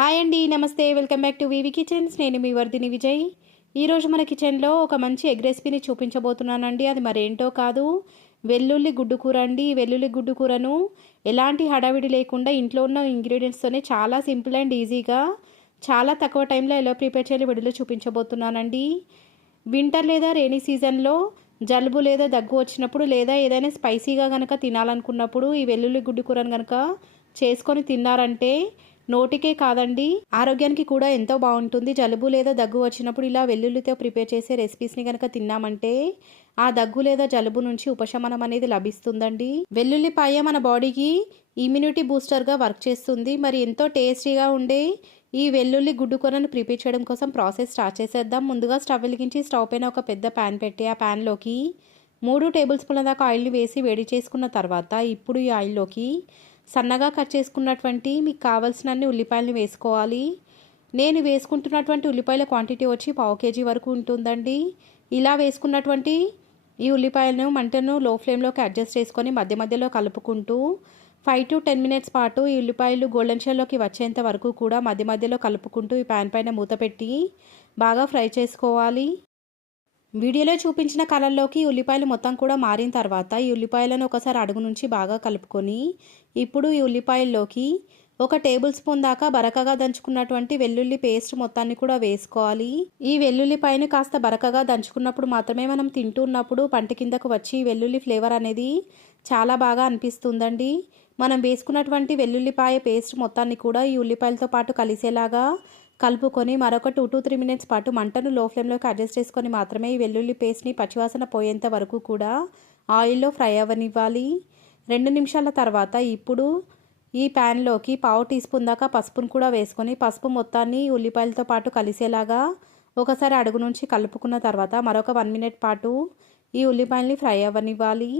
Hi అండి, నమస్తే. Welcome back to VV Kitchens. నేను మీ వర్ధిని విజయ్. ఈరోజు మన కిచెన్లో ఒక మంచి ఎగ్ రెసిపీని చూపించబోతున్నానండి. అది మరేంటో కాదు, వెల్లుల్లి గుడ్డు కూర అండి. ఈ వెల్లుల్లి గుడ్డు కూరను ఎలాంటి హడావిడి లేకుండా ఇంట్లో ఉన్న ఇంగ్రీడియంట్స్తోనే చాలా సింపుల్ అండ్ ఈజీగా చాలా తక్కువ టైంలో ఎలా ప్రిపేర్ చేయాలో వీడియోలో చూపించబోతున్నానండి. వింటర్ లేదా రెయినీ సీజన్లో జలుబు లేదా దగ్గు వచ్చినప్పుడు లేదా ఏదైనా స్పైసీగా కనుక తినాలనుకున్నప్పుడు ఈ వెల్లుల్లి గుడ్డు కూరను కనుక చేసుకొని తిన్నారంటే నోటికే కాదండి, ఆరోగ్యానికి కూడా ఎంతో బాగుంటుంది. జలుబు లేదా దగ్గు వచ్చినప్పుడు ఇలా వెల్లుల్లితో ప్రిపేర్ చేసే రెసిపీస్ని కనుక తిన్నామంటే ఆ దగ్గు లేదా జలుబు నుంచి ఉపశమనం అనేది లభిస్తుందండి. వెల్లుల్లిపాయ మన బాడీకి ఇమ్యూనిటీ బూస్టర్గా వర్క్ చేస్తుంది. మరి ఎంతో టేస్టీగా ఉండే ఈ వెల్లుల్లి గుడ్డు కూరను ప్రిపేర్ చేయడం కోసం ప్రాసెస్ స్టార్ట్ చేసేద్దాం. ముందుగా స్టవ్ వెలిగించి స్టవ్ పైన ఒక పెద్ద ప్యాన్ పెట్టి ఆ ప్యాన్లోకి 3 టేబుల్ స్పూన్ల దాకా ఆయిల్ని వేసి వేడి చేసుకున్న తర్వాత ఇప్పుడు ఈ ఆయిల్లోకి సన్నగా కట్ చేసుకున్నటువంటి మీకు కావాల్సినన్ని ఉల్లిపాయలని వేసుకోవాలి. నేను వేసుకుంటున్నటువంటి ఉల్లిపాయల క్వాంటిటీ వచ్చి 1/2 కేజీ వరకు ఉంటుందండి. ఇలా వేసుకున్నటువంటి ఈ ఉల్లిపాయలను మంటను లో ఫ్లేమ్లోకి అడ్జస్ట్ చేసుకొని మధ్య మధ్యలో కలుపుకుంటూ 5 to 10 మినిట్స్ పాటు ఈ ఉల్లిపాయలు గోల్డెన్ షేడ్లోకి వచ్చేంత వరకు కూడా మధ్య మధ్యలో కలుపుకుంటూ ఈ ప్యాన్ పైన మూత పెట్టి బాగా ఫ్రై చేసుకోవాలి. వీడియోలో చూపించిన కలర్లోకి ఉల్లిపాయలు మొత్తం కూడా మారిన తర్వాత ఈ ఉల్లిపాయలను ఒకసారి అడుగు నుంచి బాగా కలుపుకొని ఇప్పుడు ఈ ఉల్లిపాయల్లోకి 1 టేబుల్ స్పూన్ దాకా బరకగా దంచుకున్నటువంటి వెల్లుల్లి పేస్ట్ మొత్తాన్ని కూడా వేసుకోవాలి. ఈ వెల్లుల్లిపాయను కాస్త బరకగా దంచుకున్నప్పుడు మాత్రమే మనం తింటున్నప్పుడు పంట కిందకు వచ్చి వెల్లుల్లి ఫ్లేవర్ అనేది చాలా బాగా అనిపిస్తుందండి. మనం వేసుకున్నటువంటి వెల్లుల్లిపాయ పేస్ట్ మొత్తాన్ని కూడా ఈ ఉల్లిపాయలతో పాటు కలిసేలాగా కలుపుకొని మరొక 2 to 3 మినిట్స్ పాటు మంటను లో ఫ్లేమ్లోకి అడ్జస్ట్ చేసుకొని మాత్రమే ఈ వెల్లుల్లి పేస్ట్ని పచ్చివాసన పోయేంత వరకు కూడా ఆయిల్లో ఫ్రై అవ్వనివ్వాలి. 2 నిమిషాల తర్వాత ఇప్పుడు ఈ ప్యాన్లోకి 1/2 టీ స్పూన్ దాకా పసుపును కూడా వేసుకొని పసుపు మొత్తాన్ని ఉల్లిపాయలతో పాటు కలిసేలాగా ఒకసారి అడుగు నుంచి కలుపుకున్న తర్వాత మరొక 1 మినిట్ పాటు ఈ ఉల్లిపాయల్ని ఫ్రై అవ్వనివ్వాలి.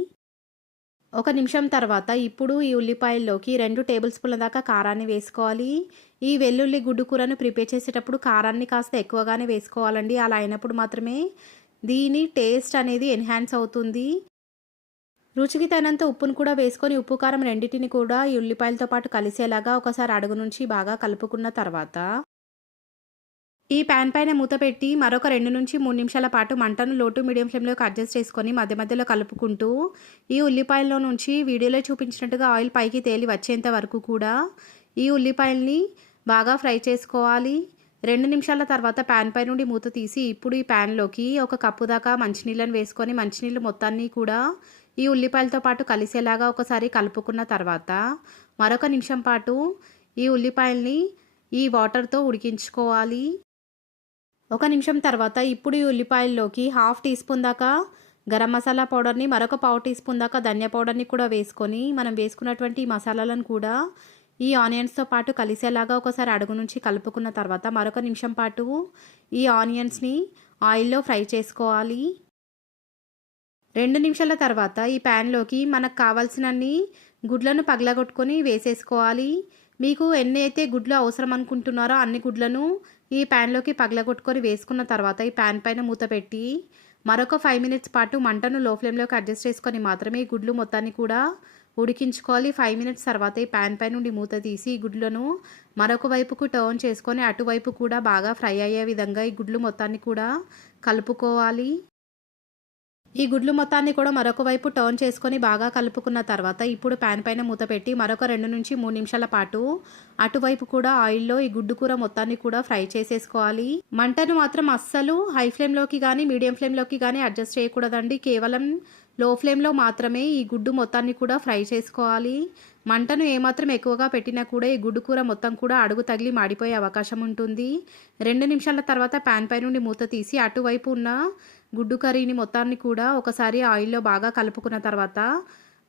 1 నిమిషం తర్వాత ఇప్పుడు ఈ ఉల్లిపాయల్లోకి 2 టేబుల్ స్పూన్ల దాకా కారాన్ని వేసుకోవాలి. ఈ వెల్లుల్లి గుడ్డు కూరను ప్రిపేర్ చేసేటప్పుడు కారాన్ని కాస్త ఎక్కువగానే వేసుకోవాలండి. అలా అయినప్పుడు మాత్రమే దీని టేస్ట్ అనేది ఎన్హాన్స్ అవుతుంది. రుచికి తగినంత ఉప్పును కూడా వేసుకొని ఉప్పు కారం రెండింటిని కూడా ఈ ఉల్లిపాయలతో పాటు కలిసేలాగా ఒకసారి అడుగు నుంచి బాగా కలుపుకున్న తర్వాత ఈ ప్యాన్ పైన మూత పెట్టి మరొక 2 నుంచి 3 నిమిషాల పాటు మంటను లో టు మీడియం ఫ్లేమ్లోకి అడ్జస్ట్ చేసుకొని మధ్య మధ్యలో కలుపుకుంటూ ఈ ఉల్లిపాయల్లో నుంచి వీడియోలో చూపించినట్టుగా ఆయిల్ పైకి తేలి వచ్చేంత వరకు కూడా ఈ ఉల్లిపాయల్ని బాగా ఫ్రై చేసుకోవాలి. 2 నిమిషాల తర్వాత ప్యాన్ పై నుండి మూత తీసి ఇప్పుడు ఈ ప్యాన్లోకి 1 కప్పు దాకా మంచినీళ్ళని వేసుకొని మంచినీళ్ళు మొత్తాన్ని కూడా ఈ ఉల్లిపాయలతో పాటు కలిసేలాగా ఒకసారి కలుపుకున్న తర్వాత మరొక నిమిషం పాటు ఈ ఉల్లిపాయల్ని ఈ వాటర్తో ఉడికించుకోవాలి. 1 నిమిషం తర్వాత ఇప్పుడు ఈ ఉల్లిపాయల్లోకి 1/2 టీ స్పూన్ దాకా గరం మసాలా పౌడర్ని మరొక 1/2 టీ స్పూన్ దాకా ధనియా పౌడర్ని కూడా వేసుకొని మనం వేసుకున్నటువంటి మసాలాలను కూడా ఈ ఆనియన్స్తో పాటు కలిసేలాగా ఒకసారి అడుగు నుంచి కలుపుకున్న తర్వాత మరొక నిమిషం పాటు ఈ ఆనియన్స్ని ఆయిల్లో ఫ్రై చేసుకోవాలి. 2 నిమిషాల తర్వాత ఈ ప్యాన్లోకి మనకు కావాల్సినన్ని గుడ్లను పగలగొట్టుకొని వేసేసుకోవాలి. మీకు ఎన్ని అయితే గుడ్లు అవసరం అనుకుంటున్నారో అన్ని గుడ్లను ఈ ప్యాన్లోకి పగలగొట్టుకొని వేసుకున్న తర్వాత ఈ ప్యాన్ పైన మూత పెట్టి మరొక 5 మినిట్స్ పాటు మంటను లో ఫ్లేమ్లోకి అడ్జస్ట్ చేసుకొని మాత్రమే ఈ గుడ్లు మొత్తాన్ని కూడా ఉడికించుకోవాలి. 5 మినిట్స్ తర్వాత ఈ ప్యాన్ పై నుండి మూత తీసి ఈ గుడ్లను మరొక వైపుకు టర్న్ చేసుకొని అటువైపు కూడా బాగా ఫ్రై అయ్యే విధంగా ఈ గుడ్లు మొత్తాన్ని కూడా కలుపుకోవాలి. ఈ గుడ్లు మొత్తాన్ని కూడా మరొక వైపు టర్న్ చేసుకొని బాగా కలుపుకున్న తర్వాత ఇప్పుడు ప్యాన్ పైన మూత పెట్టి మరొక 2 నుంచి 3 నిమిషాల పాటు అటువైపు కూడా ఆయిల్లో ఈ గుడ్డు కూర మొత్తాన్ని కూడా ఫ్రై చేసేసుకోవాలి. మంటను మాత్రం అస్సలు హై ఫ్లేమ్లోకి కానీ మీడియం ఫ్లేమ్లోకి కానీ అడ్జస్ట్ చేయకూడదండి. కేవలం లో ఫ్లేమ్లో మాత్రమే ఈ గుడ్డు మొత్తాన్ని కూడా ఫ్రై చేసుకోవాలి. మంటను ఏమాత్రం ఎక్కువగా పెట్టినా కూడా ఈ గుడ్డు కూర మొత్తం కూడా అడుగు తగిలి మాడిపోయే అవకాశం ఉంటుంది. 2 నిమిషాల తర్వాత ప్యాన్ పై నుండి మూత తీసి అటువైపు ఉన్న గుడ్డు కర్రీని మొత్తాన్ని కూడా ఒకసారి ఆయిల్లో బాగా కలుపుకున్న తర్వాత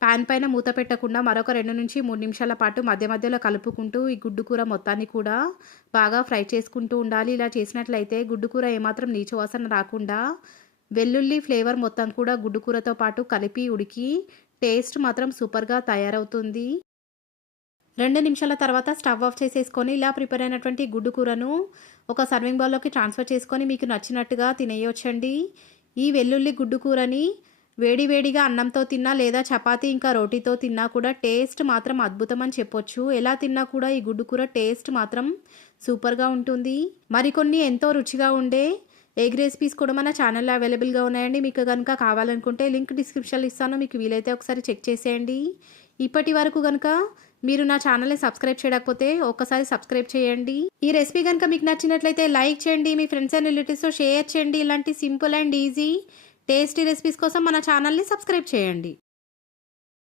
ప్యాన్ పైన మూత పెట్టకుండా మరొక 2 నుంచి 3 నిమిషాల పాటు మధ్య మధ్యలో కలుపుకుంటూ ఈ గుడ్డు కూర మొత్తాన్ని కూడా బాగా ఫ్రై చేసుకుంటూ ఉండాలి. ఇలా చేసినట్లయితే గుడ్డు కూర ఏమాత్రం నీచు వాసన రాకుండా వెల్లుల్లి ఫ్లేవర్ మొత్తం కూడా గుడ్డు కూరతో పాటు కలిపి ఉడికి టేస్ట్ మాత్రం సూపర్గా తయారవుతుంది. 2 నిమిషాల తర్వాత స్టవ్ ఆఫ్ చేసేసుకొని ఇలా ప్రిపేర్ అయినటువంటి గుడ్డు కూరను ఒక సర్వింగ్ బౌల్లోకి ట్రాన్స్ఫర్ చేసుకొని మీకు నచ్చినట్టుగా తినేయొచ్చండి. ఈ వెల్లుల్లి గుడ్డు కూరని వేడి వేడిగా అన్నంతో తిన్నా లేదా చపాతీ ఇంకా రోటీతో తిన్నా కూడా టేస్ట్ మాత్రం అద్భుతం అని చెప్పొచ్చు. ఎలా తిన్నా కూడా ఈ గుడ్డు కూర టేస్ట్ మాత్రం సూపర్గా ఉంటుంది. మరికొన్ని ఎంతో రుచిగా ఉండే ఎగ్ రెసిపీస్ కూడా మన ఛానల్లో అవైలబుల్గా ఉన్నాయండి. మీకు కనుక కావాలనుకుంటే లింక్ డిస్క్రిప్షన్లో ఇస్తాను, మీకు వీలైతే ఒకసారి చెక్ చేసేయండి. ఇప్పటి వరకు కనుక మీరు నా ఛానల్ని సబ్స్క్రైబ్ చేయకపోతే ఒక్కసారి సబ్స్క్రైబ్ చేయండి. ఈ రెసిపీ కనుక మీకు నచ్చినట్లయితే లైక్ చేయండి, మీ ఫ్రెండ్స్ అండ్ రిలేటివ్స్తో షేర్ చేయండి. ఇలాంటి simple and easy tasty recipes కోసం మన ఛానల్ని సబ్స్క్రైబ్ చేయండి.